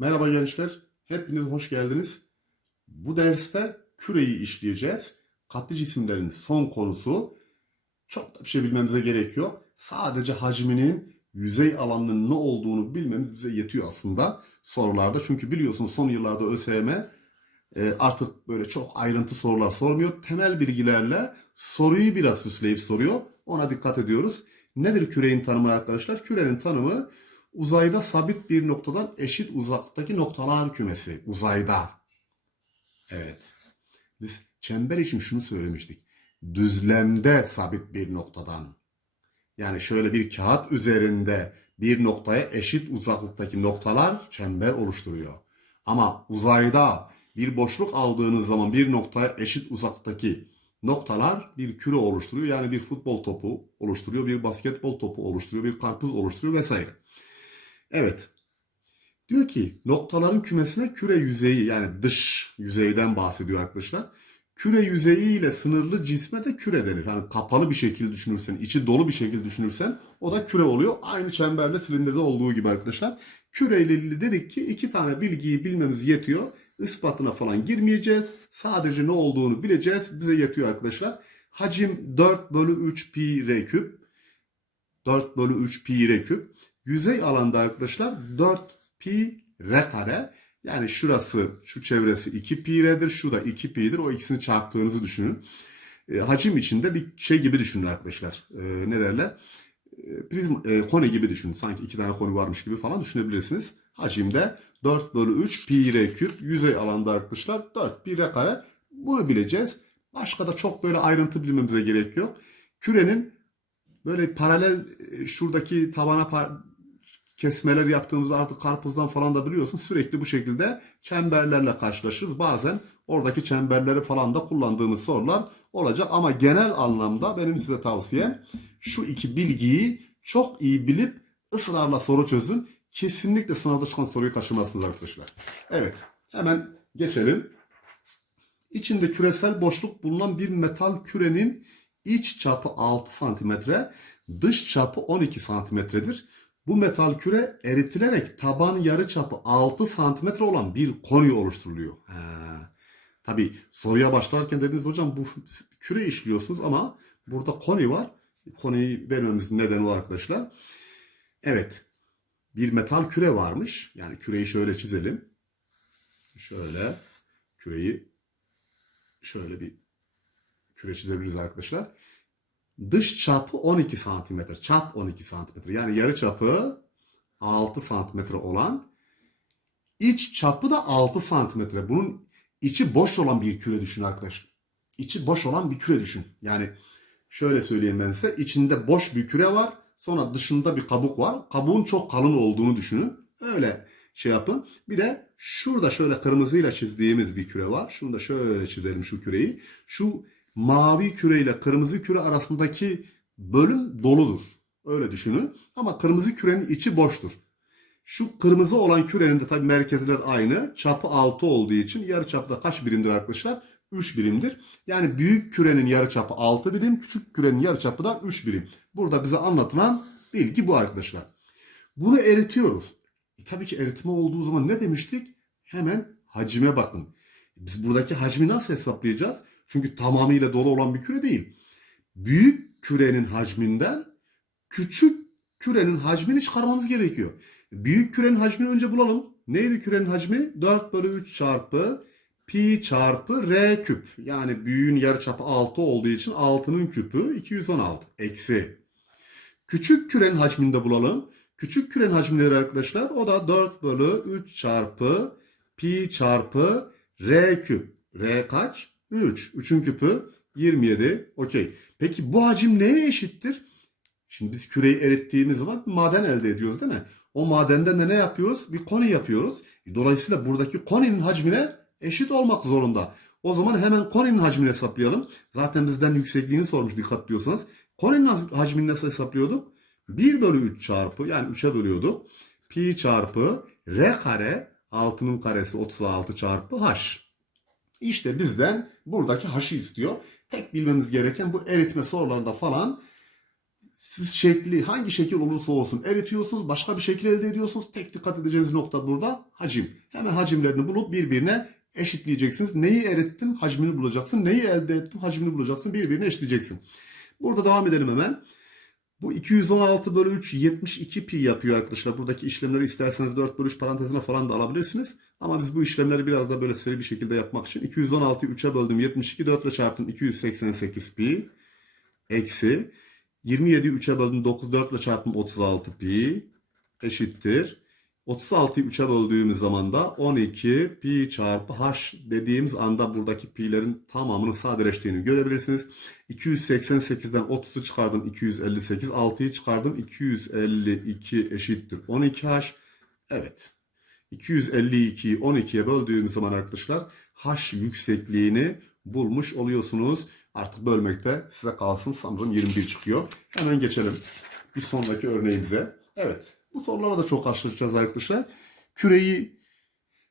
Merhaba gençler, hepiniz hoş geldiniz. Bu derste küreyi işleyeceğiz. Katlı cisimlerin son konusu. Çok da bir şey bilmemize gerekiyor. Sadece hacminin yüzey alanının ne olduğunu bilmemiz bize yetiyor aslında sorularda. Çünkü biliyorsunuz son yıllarda ÖSYM e, artık böyle çok ayrıntı sorular sormuyor. Temel bilgilerle soruyu biraz süsleyip soruyor. Ona dikkat ediyoruz. Nedir küreğin tanımı arkadaşlar? Kürenin tanımı uzayda sabit bir noktadan eşit uzaktaki noktalar kümesi. Uzayda. Evet. Biz çember için şunu söylemiştik. Düzlemde sabit bir noktadan. Yani şöyle bir kağıt üzerinde bir noktaya eşit uzaklıktaki noktalar çember oluşturuyor. Ama uzayda bir boşluk aldığınız zaman bir noktaya eşit uzaklıktaki noktalar bir küre oluşturuyor. Yani bir futbol topu oluşturuyor, bir basketbol topu oluşturuyor, bir karpuz oluşturuyor vesaire. Evet. Diyor ki noktaların kümesine küre yüzeyi yani dış yüzeyden bahsediyor arkadaşlar. Küre yüzeyi ile sınırlı cisme de küre denir. Hani kapalı bir şekilde düşünürsen, içi dolu bir şekilde düşünürsen o da küre oluyor. Aynı çemberle silindirde olduğu gibi arkadaşlar. Küreyle ilgili dedik ki iki tane bilgiyi bilmemiz yetiyor. Ispatına falan girmeyeceğiz. Sadece ne olduğunu bileceğiz. Bize yetiyor arkadaşlar. Hacim 4 bölü 3 pi r küp. 4 bölü 3 pi r küp. Yüzey alanda arkadaşlar 4 pi r kare. Yani şurası, şu çevresi 2 pi r'dir, şu da 2 pi'dir. O ikisini çarptığınızı düşünün. E, hacim içinde bir şey gibi düşünün arkadaşlar. E, ne derler? E, prizm, e, koni gibi düşünün. Sanki iki tane koni varmış gibi falan düşünebilirsiniz. Hacimde 4 bölü 3 pi r küp. Yüzey alanda arkadaşlar 4 pi r kare. Bunu bileceğiz. Başka da çok böyle ayrıntı bilmemize gerek yok. Kürenin böyle paralel e, şuradaki tabana par- kesmeler yaptığımızda artık karpuzdan falan da biliyorsun sürekli bu şekilde çemberlerle karşılaşırız. Bazen oradaki çemberleri falan da kullandığımız sorular olacak ama genel anlamda benim size tavsiyem şu iki bilgiyi çok iyi bilip ısrarla soru çözün. Kesinlikle sınavda çıkan soruyu kaçırmazsınız arkadaşlar. Evet hemen geçelim. İçinde küresel boşluk bulunan bir metal kürenin iç çapı 6 santimetre, dış çapı 12 santimetredir. Bu metal küre eritilerek taban yarı çapı 6 santimetre olan bir konyu oluşturuluyor. He. Tabi soruya başlarken dediniz hocam bu küre işliyorsunuz ama burada koni var. Konuyu vermemizin nedeni o arkadaşlar. Evet bir metal küre varmış. Yani küreyi şöyle çizelim. Şöyle küreyi şöyle bir küre çizebiliriz arkadaşlar. Dış çapı 12 santimetre. Çap 12 santimetre. Yani yarı çapı 6 santimetre olan iç çapı da 6 santimetre. Bunun içi boş olan bir küre düşün arkadaşlar. İçi boş olan bir küre düşün. Yani şöyle söyleyeyim ben size. İçinde boş bir küre var. Sonra dışında bir kabuk var. Kabuğun çok kalın olduğunu düşünün. Öyle şey yapın. Bir de şurada şöyle kırmızıyla çizdiğimiz bir küre var. Şunu da şöyle çizelim şu küreyi. Şu mavi küre ile kırmızı küre arasındaki bölüm doludur. Öyle düşünün. Ama kırmızı kürenin içi boştur. Şu kırmızı olan kürenin de tabii merkezler aynı. Çapı 6 olduğu için yarı çapı da kaç birimdir arkadaşlar? 3 birimdir. Yani büyük kürenin yarı çapı 6 birim, küçük kürenin yarı çapı da 3 birim. Burada bize anlatılan bilgi bu arkadaşlar. Bunu eritiyoruz. E, tabii ki eritme olduğu zaman ne demiştik? Hemen hacime bakın. Biz buradaki hacmi nasıl hesaplayacağız? Çünkü tamamıyla dolu olan bir küre değil. Büyük kürenin hacminden küçük kürenin hacmini çıkarmamız gerekiyor. Büyük kürenin hacmini önce bulalım. Neydi kürenin hacmi? 4 bölü 3 çarpı pi çarpı r küp. Yani büyüğün yarıçapı 6 olduğu için 6'nın küpü 216. Eksi. Küçük kürenin hacmini de bulalım. Küçük kürenin hacmi arkadaşlar? O da 4 bölü 3 çarpı pi çarpı r küp. R kaç? 3. 3'ün küpü 27. Okey. Peki bu hacim neye eşittir? Şimdi biz küreyi erittiğimiz zaman maden elde ediyoruz değil mi? O madenden de ne yapıyoruz? Bir koni yapıyoruz. Dolayısıyla buradaki koninin hacmine eşit olmak zorunda. O zaman hemen koninin hacmini hesaplayalım. Zaten bizden yüksekliğini sormuş dikkat diyorsanız. Koninin hacmini nasıl hesaplıyorduk? 1 bölü 3 çarpı yani 3'e bölüyorduk. Pi çarpı r kare 6'nın karesi 36 çarpı h. İşte bizden buradaki h'ı istiyor. Tek bilmemiz gereken bu eritme sorularında falan siz şekli hangi şekil olursa olsun eritiyorsunuz. Başka bir şekil elde ediyorsunuz. Tek dikkat edeceğiniz nokta burada hacim. Hemen hacimlerini bulup birbirine eşitleyeceksiniz. Neyi erittin? Hacmini bulacaksın. Neyi elde ettin? Hacmini bulacaksın. Birbirine eşitleyeceksin. Burada devam edelim hemen. Bu 216 bölü 3 72 pi yapıyor arkadaşlar. Buradaki işlemleri isterseniz 4 bölü 3 parantezine falan da alabilirsiniz. Ama biz bu işlemleri biraz da böyle seri bir şekilde yapmak için 216'yı 3'e böldüm 72 4 ile çarptım 288 pi eksi 27'yi 3'e böldüm 9 4 ile çarptım 36 pi eşittir. 36'yı 3'e böldüğümüz zaman da 12 pi çarpı h dediğimiz anda buradaki pi'lerin tamamının sadeleştiğini görebilirsiniz. 288'den 30'u çıkardım 258, 6'yı çıkardım 252 eşittir 12h. Evet. 252'yi 12'ye böldüğümüz zaman arkadaşlar h yüksekliğini bulmuş oluyorsunuz. Artık bölmekte size kalsın sanırım 21 çıkıyor. Hemen geçelim bir sonraki örneğimize. Evet bu sorulara da çok karşılaşacağız arkadaşlar. Küreyi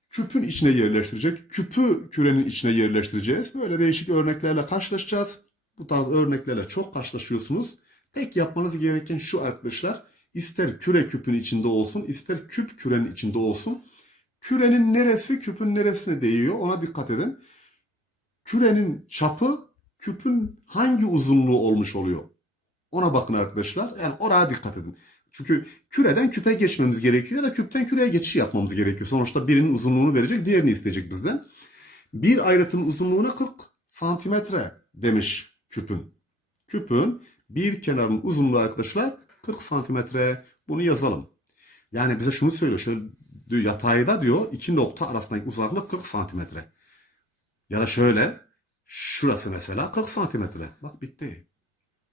küpün içine yerleştirecek. Küpü kürenin içine yerleştireceğiz. Böyle değişik örneklerle karşılaşacağız. Bu tarz örneklerle çok karşılaşıyorsunuz. Tek yapmanız gereken şu arkadaşlar. İster küre küpün içinde olsun, ister küp kürenin içinde olsun. Kürenin neresi küpün neresine değiyor ona dikkat edin. Kürenin çapı küpün hangi uzunluğu olmuş oluyor? Ona bakın arkadaşlar. Yani oraya dikkat edin. Çünkü küreden küpe geçmemiz gerekiyor ya da küpten küreye geçiş yapmamız gerekiyor. Sonuçta birinin uzunluğunu verecek, diğerini isteyecek bizden. Bir ayrıtın uzunluğuna 40 santimetre demiş küpün. Küpün bir kenarının uzunluğu arkadaşlar 40 santimetre. Bunu yazalım. Yani bize şunu söylüyor. Şöyle diyor, yatayda diyor iki nokta arasındaki uzaklık 40 santimetre. Ya da şöyle şurası mesela 40 santimetre. Bak bitti.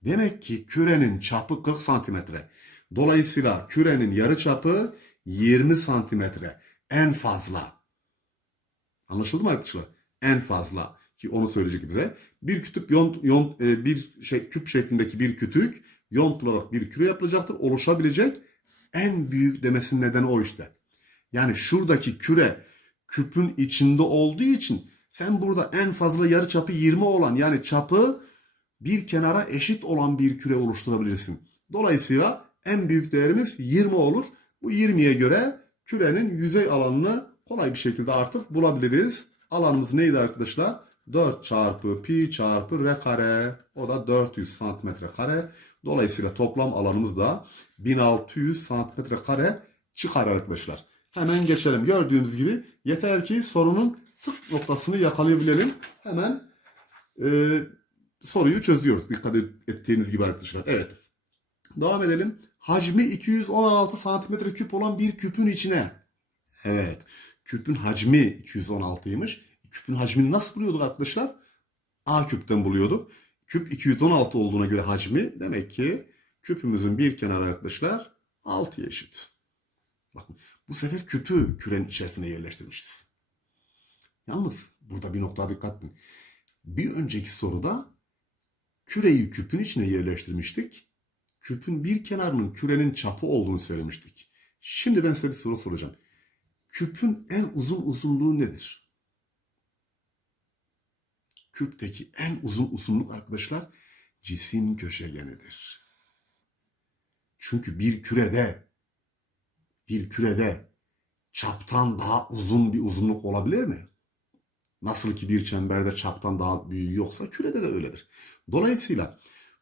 Demek ki kürenin çapı 40 santimetre. Dolayısıyla kürenin yarı çapı 20 santimetre. En fazla. Anlaşıldı mı arkadaşlar? En fazla ki onu söyleyecek bize. Bir kütüp yont, yont e, bir şey küp şeklindeki bir kütük yontularak bir küre yapılacaktır. Oluşabilecek en büyük demesinin nedeni o işte. Yani şuradaki küre küpün içinde olduğu için sen burada en fazla yarı çapı 20 olan yani çapı bir kenara eşit olan bir küre oluşturabilirsin. Dolayısıyla en büyük değerimiz 20 olur. Bu 20'ye göre kürenin yüzey alanını kolay bir şekilde artık bulabiliriz. Alanımız neydi arkadaşlar? 4 çarpı pi çarpı r kare. O da 400 santimetre kare. Dolayısıyla toplam alanımız da 1600 santimetre kare çıkar arkadaşlar. Hemen geçelim. Gördüğünüz gibi yeter ki sorunun tık noktasını yakalayabilelim. Hemen e, soruyu çözüyoruz. Dikkat ettiğiniz gibi arkadaşlar. Evet. Devam edelim. Hacmi 216 santimetre küp olan bir küpün içine. Evet. Küpün hacmi 216'ymış. Küpün hacmini nasıl buluyorduk arkadaşlar? A küpten buluyorduk. Küp 216 olduğuna göre hacmi demek ki küpümüzün bir kenarı arkadaşlar 6'ya eşit. Bakın bu sefer küpü kürenin içerisine yerleştirmişiz. Yalnız burada bir nokta dikkat edin. Bir önceki soruda küreyi küpün içine yerleştirmiştik. Küpün bir kenarının kürenin çapı olduğunu söylemiştik. Şimdi ben size bir soru soracağım. Küpün en uzun uzunluğu nedir? Küpteki en uzun uzunluk arkadaşlar cisim köşegenidir. Çünkü bir kürede bir kürede çaptan daha uzun bir uzunluk olabilir mi? Nasıl ki bir çemberde çaptan daha büyüğü yoksa kürede de öyledir. Dolayısıyla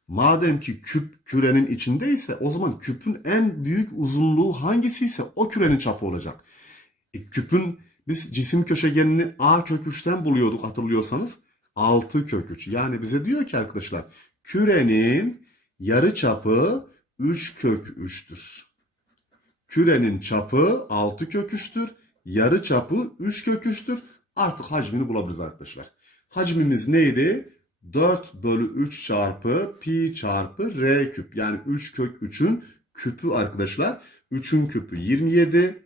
madem ki küp kürenin içindeyse o zaman küpün en büyük uzunluğu hangisi ise o kürenin çapı olacak. E, küpün biz cisim köşegenini a kök 3'ten buluyorduk hatırlıyorsanız. 6 kök 3. Yani bize diyor ki arkadaşlar kürenin yarı çapı 3 kök 3'tür. Kürenin çapı 6 kök 3'tür. Yarı çapı 3 kök 3'tür. Artık hacmini bulabiliriz arkadaşlar. Hacmimiz neydi? 4 bölü 3 çarpı pi çarpı r küp. Yani 3 kök 3'ün küpü arkadaşlar. 3'ün küpü 27.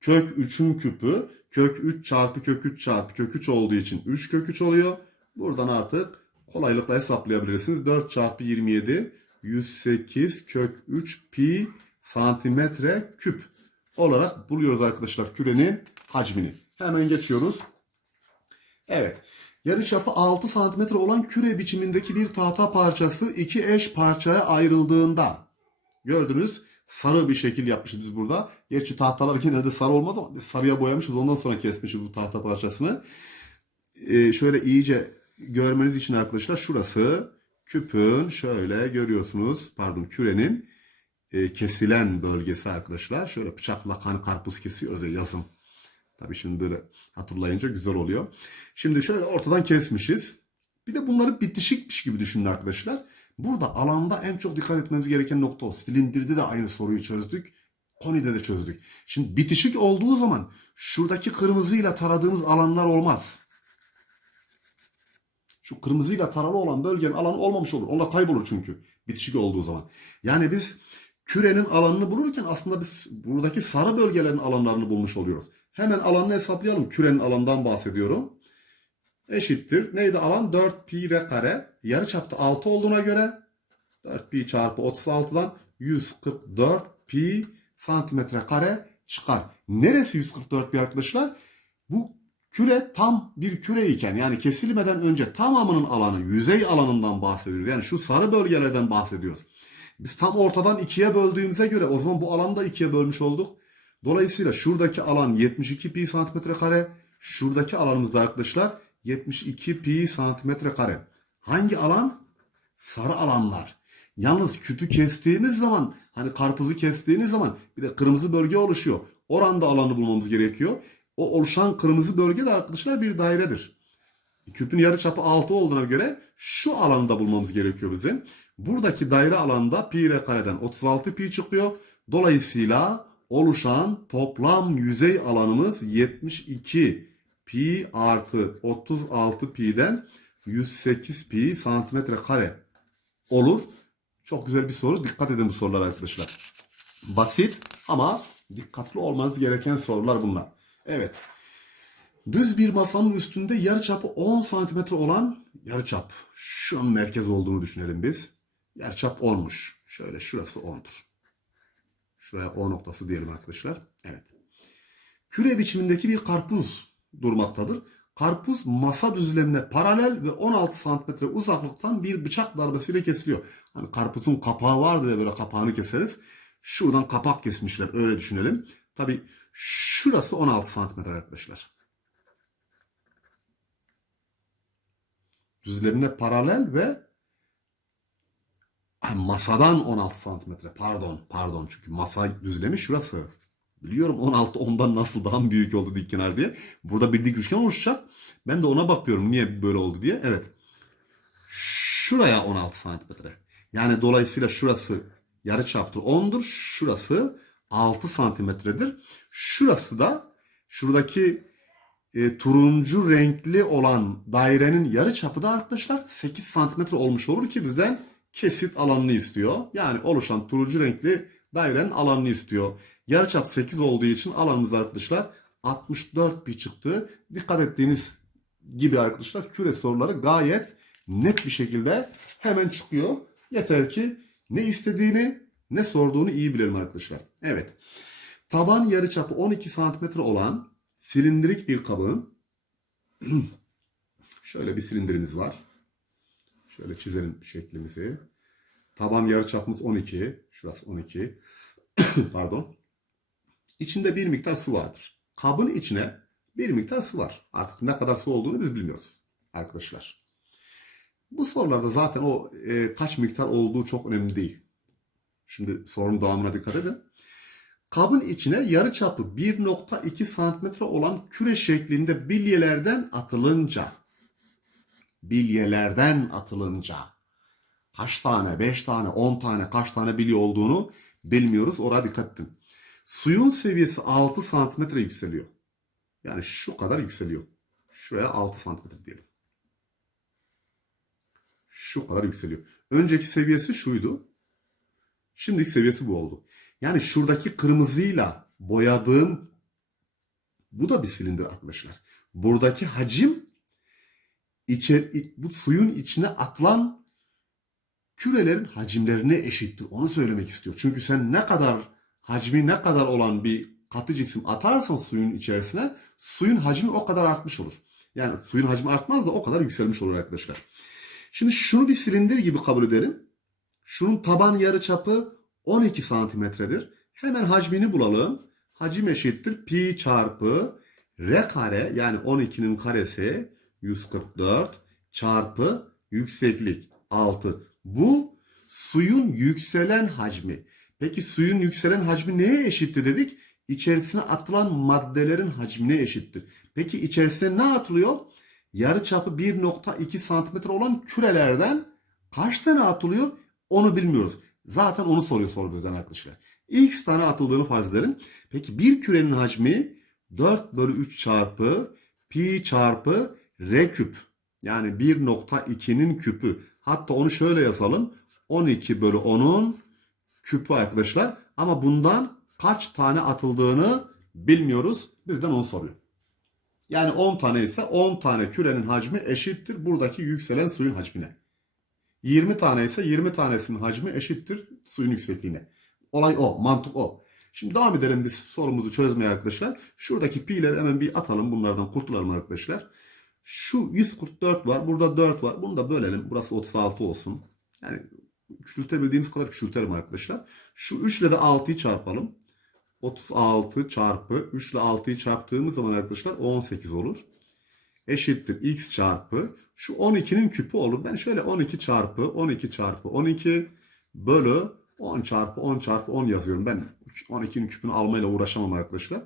Kök 3'ün küpü kök 3 çarpı kök 3 çarpı kök 3 olduğu için 3 kök 3 oluyor. Buradan artık kolaylıkla hesaplayabilirsiniz. 4 çarpı 27 108 kök 3 pi santimetre küp olarak buluyoruz arkadaşlar kürenin hacmini. Hemen geçiyoruz. Evet. Yarıçapı 6 santimetre olan küre biçimindeki bir tahta parçası iki eş parçaya ayrıldığında gördünüz sarı bir şekil yapmışız biz burada. Gerçi tahtalar genelde sarı olmaz ama biz sarıya boyamışız ondan sonra kesmişiz bu tahta parçasını. Ee, şöyle iyice görmeniz için arkadaşlar şurası küpün şöyle görüyorsunuz pardon kürenin e, kesilen bölgesi arkadaşlar. Şöyle bıçakla kan karpuz kesiyoruz ya yazın. Tabii şimdi böyle hatırlayınca güzel oluyor. Şimdi şöyle ortadan kesmişiz. Bir de bunları bitişikmiş gibi düşünün arkadaşlar. Burada alanda en çok dikkat etmemiz gereken nokta o. Silindirde de aynı soruyu çözdük. Konide de çözdük. Şimdi bitişik olduğu zaman şuradaki kırmızıyla taradığımız alanlar olmaz. Şu kırmızıyla taralı olan bölgenin alanı olmamış olur. Onlar kaybolur çünkü bitişik olduğu zaman. Yani biz kürenin alanını bulurken aslında biz buradaki sarı bölgelerin alanlarını bulmuş oluyoruz. Hemen alanını hesaplayalım. Kürenin alanından bahsediyorum. Eşittir. Neydi alan? 4 pi r kare. Yarı çapta 6 olduğuna göre 4 pi çarpı 36'dan 144 pi santimetre kare çıkar. Neresi 144 pi arkadaşlar? Bu küre tam bir küre iken yani kesilmeden önce tamamının alanı yüzey alanından bahsediyoruz. Yani şu sarı bölgelerden bahsediyoruz. Biz tam ortadan ikiye böldüğümüze göre o zaman bu alanı da ikiye bölmüş olduk. Dolayısıyla şuradaki alan 72 pi santimetre kare. Şuradaki alanımızda arkadaşlar 72 pi santimetre kare. Hangi alan? Sarı alanlar. Yalnız küpü kestiğimiz zaman hani karpuzu kestiğiniz zaman bir de kırmızı bölge oluşuyor. Oranda alanı bulmamız gerekiyor. O oluşan kırmızı bölge de arkadaşlar bir dairedir. Küpün yarıçapı 6 olduğuna göre şu alanı da bulmamız gerekiyor bizim. Buradaki daire alanda pi r kareden 36 pi çıkıyor. Dolayısıyla oluşan toplam yüzey alanımız 72 pi artı 36 pi'den 108 pi santimetre kare olur. Çok güzel bir soru. Dikkat edin bu sorulara arkadaşlar. Basit ama dikkatli olmanız gereken sorular bunlar. Evet. Düz bir masanın üstünde yarıçapı 10 santimetre olan yarıçap. Şu an merkez olduğunu düşünelim biz. Yarıçap 10'muş. Şöyle şurası 10'dur. Şuraya O noktası diyelim arkadaşlar. Evet. Küre biçimindeki bir karpuz durmaktadır. Karpuz masa düzlemine paralel ve 16 santimetre uzaklıktan bir bıçak darbesiyle kesiliyor. Hani karpuzun kapağı vardır ya böyle kapağını keseriz. Şuradan kapak kesmişler öyle düşünelim. Tabi şurası 16 santimetre arkadaşlar. Düzlemine paralel ve masadan 16 santimetre pardon pardon çünkü masa düzlemi şurası. Biliyorum 16 ondan nasıl daha büyük oldu dik kenar diye. Burada bir dik üçgen oluşacak. Ben de ona bakıyorum niye böyle oldu diye. Evet. Şuraya 16 santimetre. Yani dolayısıyla şurası yarı çaptır 10'dur. Şurası 6 santimetredir. Şurası da şuradaki e, turuncu renkli olan dairenin yarı çapı da arkadaşlar 8 santimetre olmuş olur ki bizden kesit alanını istiyor. Yani oluşan turuncu renkli dairenin alanını istiyor. Yarıçap 8 olduğu için alanımız arkadaşlar 64 pi çıktı. Dikkat ettiğiniz gibi arkadaşlar küre soruları gayet net bir şekilde hemen çıkıyor. Yeter ki ne istediğini ne sorduğunu iyi bilelim arkadaşlar. Evet. Taban yarıçapı 12 santimetre olan silindirik bir kabın şöyle bir silindirimiz var. Şöyle çizelim şeklimizi. Taban yarıçapımız 12. Şurası 12. Pardon. İçinde bir miktar su vardır. Kabın içine bir miktar su var. Artık ne kadar su olduğunu biz bilmiyoruz arkadaşlar. Bu sorularda zaten o e, kaç miktar olduğu çok önemli değil. Şimdi sorunun devamına dikkat edin. Kabın içine yarı çapı 1.2 santimetre olan küre şeklinde bilyelerden atılınca bilyelerden atılınca kaç tane, 5 tane, 10 tane, kaç tane bilye olduğunu bilmiyoruz. Oraya dikkat edin. Suyun seviyesi 6 santimetre yükseliyor. Yani şu kadar yükseliyor. Şuraya 6 santimetre diyelim. Şu kadar yükseliyor. Önceki seviyesi şuydu. Şimdiki seviyesi bu oldu. Yani şuradaki kırmızıyla boyadığım bu da bir silindir arkadaşlar. Buradaki hacim içer, bu suyun içine atılan kürelerin hacimlerine eşittir. Onu söylemek istiyor. Çünkü sen ne kadar hacmi ne kadar olan bir katı cisim atarsan suyun içerisine suyun hacmi o kadar artmış olur. Yani suyun hacmi artmaz da o kadar yükselmiş olur arkadaşlar. Şimdi şunu bir silindir gibi kabul edelim. Şunun taban yarıçapı 12 santimetredir. Hemen hacmini bulalım. Hacim eşittir pi çarpı r kare yani 12'nin karesi 144 çarpı yükseklik 6. Bu suyun yükselen hacmi. Peki suyun yükselen hacmi neye eşitti dedik? İçerisine atılan maddelerin hacmine eşittir. Peki içerisine ne atılıyor? Yarı çapı 1.2 santimetre olan kürelerden kaç tane atılıyor? Onu bilmiyoruz. Zaten onu soruyor soru bizden arkadaşlar. X tane atıldığını farz edelim. Peki bir kürenin hacmi 4 bölü 3 çarpı pi çarpı r küp. Yani 1.2'nin küpü. Hatta onu şöyle yazalım. 12 bölü 10'un küpü arkadaşlar. Ama bundan kaç tane atıldığını bilmiyoruz. Bizden onu soruyor. Yani 10 tane ise 10 tane kürenin hacmi eşittir buradaki yükselen suyun hacmine. 20 tane ise 20 tanesinin hacmi eşittir suyun yüksekliğine. Olay o, mantık o. Şimdi devam edelim biz sorumuzu çözmeye arkadaşlar. Şuradaki pi'leri hemen bir atalım bunlardan kurtulalım arkadaşlar. Şu 144 var, burada 4 var. Bunu da bölelim. Burası 36 olsun. Yani küçültebildiğimiz kadar küçültelim arkadaşlar. Şu 3 ile de 6'yı çarpalım. 36 çarpı 3 ile 6'yı çarptığımız zaman arkadaşlar 18 olur. Eşittir x çarpı şu 12'nin küpü olur. Ben şöyle 12 çarpı 12 çarpı 12 bölü 10 çarpı 10 çarpı 10 yazıyorum. Ben 12'nin küpünü almayla uğraşamam arkadaşlar.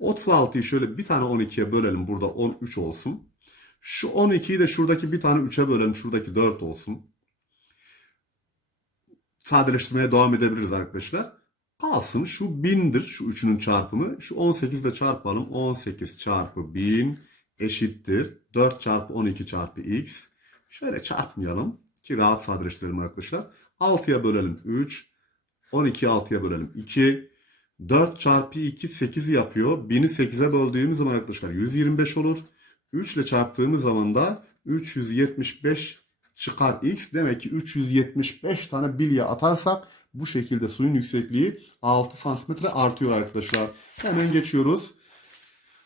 36'yı şöyle bir tane 12'ye bölelim. Burada 13 olsun. Şu 12'yi de şuradaki bir tane 3'e bölelim. Şuradaki 4 olsun. Sadeleştirmeye devam edebiliriz arkadaşlar. Kalsın şu 1000'dir şu üçünün çarpımı. Şu 18 ile çarpalım. 18 çarpı 1000 eşittir. 4 çarpı 12 çarpı x. Şöyle çarpmayalım ki rahat sadeleştirelim arkadaşlar. 6'ya bölelim 3. 12'yi 6'ya bölelim 2. 4 çarpı 2 8 yapıyor. 1000'i 8'e böldüğümüz zaman arkadaşlar 125 olur. 3 ile çarptığımız zaman da 375 çıkar x. Demek ki 375 tane bilye atarsak bu şekilde suyun yüksekliği 6 santimetre artıyor arkadaşlar. Hemen geçiyoruz.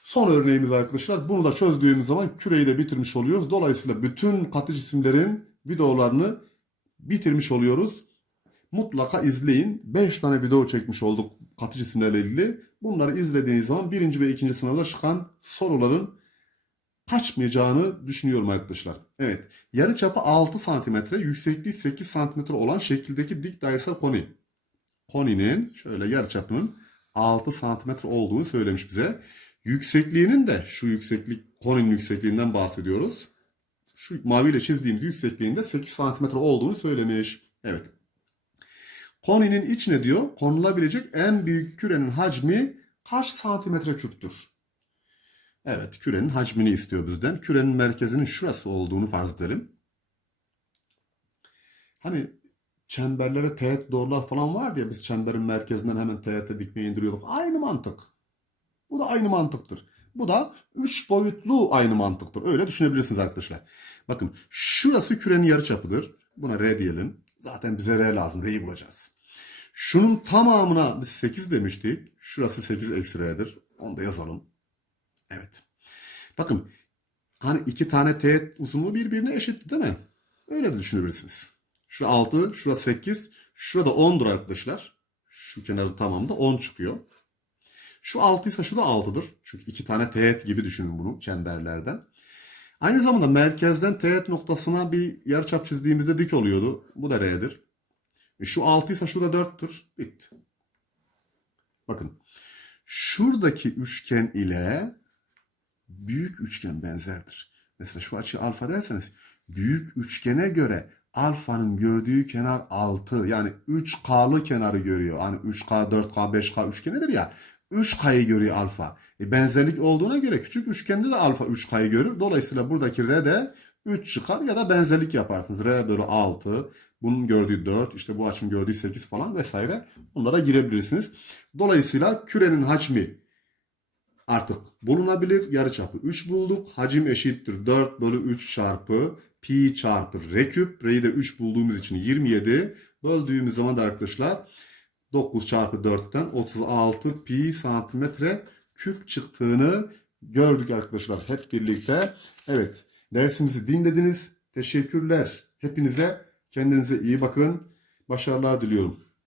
Son örneğimiz arkadaşlar. Bunu da çözdüğümüz zaman küreyi de bitirmiş oluyoruz. Dolayısıyla bütün katı cisimlerin videolarını bitirmiş oluyoruz. Mutlaka izleyin. 5 tane video çekmiş olduk katı cisimlerle ilgili. Bunları izlediğiniz zaman birinci ve ikinci sınavda çıkan soruların kaçmayacağını düşünüyorum arkadaşlar. Evet. Yarı çapı 6 cm, yüksekliği 8 cm olan şekildeki dik dairesel koni. Koninin şöyle yarı çapının 6 cm olduğunu söylemiş bize. Yüksekliğinin de şu yükseklik koninin yüksekliğinden bahsediyoruz. Şu maviyle çizdiğimiz yüksekliğinde 8 cm olduğunu söylemiş. Evet. Koninin içine diyor konulabilecek en büyük kürenin hacmi kaç santimetre küptür? Evet, kürenin hacmini istiyor bizden. Kürenin merkezinin şurası olduğunu farz edelim. Hani çemberlere teğet doğrular falan vardı ya biz çemberin merkezinden hemen teğete dikmeyi indiriyorduk. Aynı mantık. Bu da aynı mantıktır. Bu da üç boyutlu aynı mantıktır. Öyle düşünebilirsiniz arkadaşlar. Bakın şurası kürenin yarıçapıdır. Buna R diyelim. Zaten bize R lazım. R'yi bulacağız. Şunun tamamına biz 8 demiştik. Şurası 8 eksi R'dir. Onu da yazalım. Evet. Bakın hani iki tane teğet uzunluğu birbirine eşit değil mi? Öyle de düşünebilirsiniz. Şu 6, şurada 8, şurada 10'dur arkadaşlar. Şu kenarın tamamında 10 çıkıyor. Şu 6 ise şu da 6'dır. Çünkü iki tane teğet gibi düşünün bunu çemberlerden. Aynı zamanda merkezden teğet noktasına bir yarıçap çizdiğimizde dik oluyordu. Bu da R'dir. E şu 6 ise şu da 4'tür. Bitti. Bakın. Şuradaki üçgen ile büyük üçgen benzerdir. Mesela şu açı alfa derseniz büyük üçgene göre alfanın gördüğü kenar 6 yani 3K'lı kenarı görüyor. Hani 3K, 4K, 5K üçgenidir ya. 3K'yı görüyor alfa. E benzerlik olduğuna göre küçük üçgende de alfa 3K'yı görür. Dolayısıyla buradaki R de 3 çıkar ya da benzerlik yaparsınız. R bölü 6, bunun gördüğü 4, işte bu açının gördüğü 8 falan vesaire. Bunlara girebilirsiniz. Dolayısıyla kürenin hacmi artık bulunabilir. Yarıçapı 3 bulduk. Hacim eşittir 4 bölü 3 çarpı pi çarpı r küp. R'yi de 3 bulduğumuz için 27. Böldüğümüz zaman da arkadaşlar 9 çarpı 4'ten 36 pi santimetre küp çıktığını gördük arkadaşlar hep birlikte. Evet dersimizi dinlediniz. Teşekkürler. Hepinize kendinize iyi bakın. Başarılar diliyorum.